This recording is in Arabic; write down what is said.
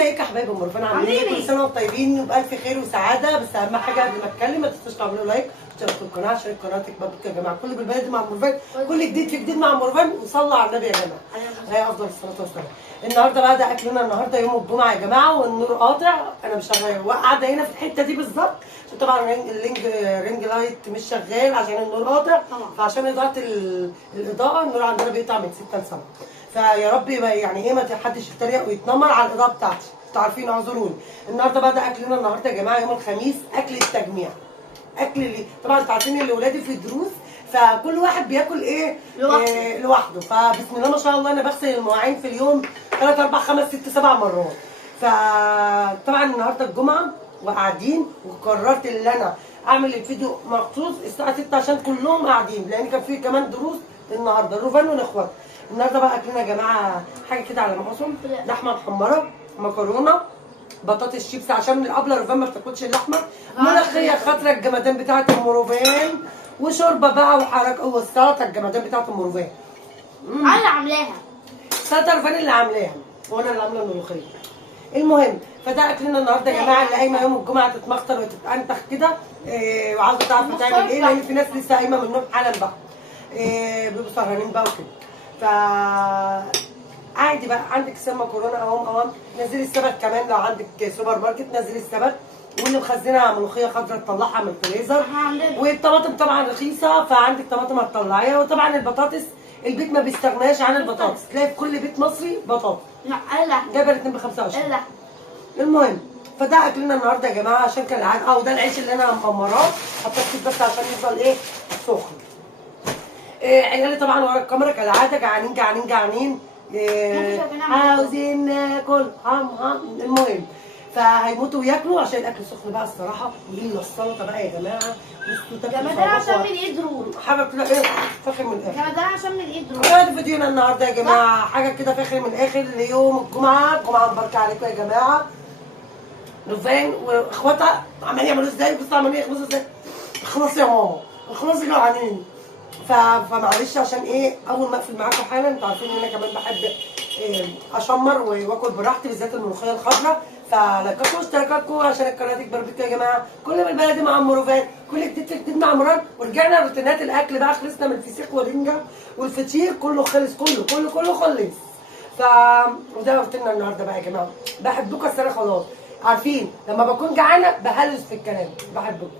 ازيك يا حبايبي مرفان، عاملين ايه؟ كل سنه وانتم طيبين وبالف خير وسعاده. بس اهم حاجه قبل ما اتكلم ما تنسوش تعملوا لايك وتشتركوا في القناه عشان القناه تكبر بيكم يا جماعه. كل بالبلدي مع مرفان، كل جديد في جديد مع مرفان. وصلوا على النبي يا جماعه عليه افضل الصلاه والسلام. النهارده بقى ده اكلنا النهارده يوم الجمعه يا جماعه، والنور قاطع. انا مش قاعده هنا في الحته دي بالظبط عشان طبعا رينج لايت مش شغال عشان النور قاطع، فعشان اضاءه الاضاءه النور عندنا بيقطع من 6 ل 7. فيا رب يعني ايه ما حدش يتريق ويتنمر على الاضاءه بتاعتي، انتوا عارفين اعذروني. النهارده بقى ده اكلنا النهارده يا جماعه يوم الخميس، اكل التجميع. اكل اللي طبعا انتوا عارفين ان ولادي في دروس، فكل واحد بياكل ايه لوحده. فبسم الله ما شاء الله انا بغسل المواعين في اليوم 3 4 5 6 7 مرات. فطبعا النهارده الجمعه وقاعدين، وقررت ان انا اعمل الفيديو مخصوص الساعه 6 عشان كلهم قاعدين، لان كان في كمان دروس النهارده الروفان والاخوات. النهارده بقى اكلنا يا جماعه حاجه كده على معصم، لحمه محمره، مكرونه، بطاطس شيبس عشان الابله روفان ما بتاكلش اللحمه، ملوخيه خضراء الجمدان بتاعه ام روفان، وشوربه بقى وحركه والسلطه الجمدان بتاعه ام روفان. انا اللي عاملاها، سلطه روفان اللي عاملاها وانا اللي عامله الملوخيه. المهم فده اكلنا النهارده يا جماعه. اللي قايمه يوم الجمعه تتمخطر وتتأنتخ كده وعاوزه تعرف تعمل ايه، لان في ناس لسه قايمه من النوم حالا بقى، بيبقوا سهرانين بقى وكده. ف عادي بقى، عندك سم مكرونه اهو نزلي السبت كمان، لو عندك سوبر ماركت نزلي السبت، واللي مخزنه ملوخيه خضراء تطلعها من الفريزر، والطماطم طبعا رخيصه فعندك طماطم هتطلعيها، وطبعا البطاطس البيت ما بيستغناش عن البطاطس، تلاقي في كل بيت مصري بطاطس. لا الا جايبه الاثنين ب 25. الا المهم فده اكلنا النهارده يا جماعه عشان كان العاده. وده العيش اللي انا مقمراه، حطيت فيه بس عشان يفضل ايه سخن. عيالي طبعا ورا الكاميرا كالعاده جعانين جعانين جعانين، عاوزين ناكل المهم فهيموتوا وياكلوا عشان الاكل سخن بقى الصراحه. والا السلطه بقى يا جماعه، بصوا جمدان عشان من ايد رول، حاجه كده ايه فاخر من الاخر. جمدان عشان من ايد رول. ده فيديونا النهارده يا جماعه، حاجه كده فاخر من الاخر ليوم الجمعه. الجمعه مباركه عليكم يا جماعه. روفان واخواتها عمالين يعملوا ازاي، بصوا عمالين يخبزوا ازاي. خلاص يا ماما خلاص جعانين. فمعلش عشان ايه اول ما اقفل معاكم حالا، انتوا عارفين ان انا كمان بحب اشمر واكل براحتي، بالذات الملوخيه الخضراء. فلايكاتكم واشتراكاتكم عشان القناه تكبر بيكم يا جماعه. كل ما البلدي مع ام روفان، كل جديد في جديد مع مران. ورجعنا لروتينات الاكل بقى، خلصنا من الفسيخ والرنجه والفطير، كله خلص كله خلص. وده روتيننا النهارده بقى يا جماعه. بحبكم السنه خلاص، عارفين لما بكون جعانه بهلس في الكلام. بحبكم.